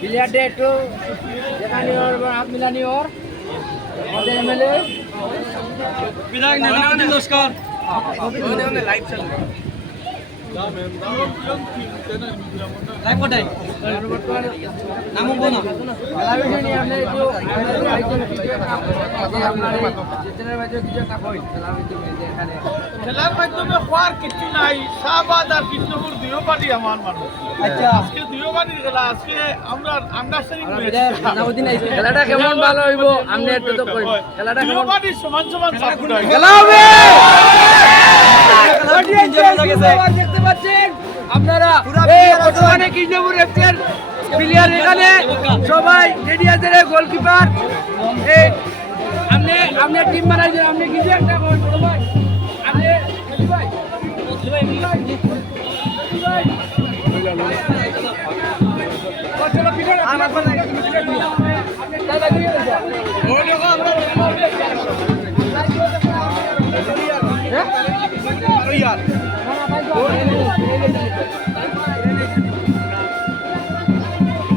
প্লেয়ারটা একটু যেখানে ওর হাত মিলানি ওর। আমাদের এমএলএ। বিধায়ক নিজামুদ্দিন লস্কর লাইভ নিয়ে আপনার আপনার খেলার মাধ্যমে হওয়ার কিছু নাই। শাহবাদ আর কৃষ্ণপুর দুইও পার্টি আমার মানুষ। আচ্ছা। আজকে দুইও পার্টির খেলা আজকে আমরা আন্ডারস্ট্যান্ডিং খেলাটা কেমন ভালো হইব? আপনি একটু তো কই? খেলাটা কেমন? সমান সমান সাপোর্ট হয়। খেলা হবে! দেখতে পাচ্ছেন? আপনারা বর্তমানে কৃষ্ণপুর এফসির প্লেয়ার এখানে সবাই রেডি আছে গোলকিপার এই আপনি আপনি টিম ম্যানেজার আপনি কিছু একটা Yeah.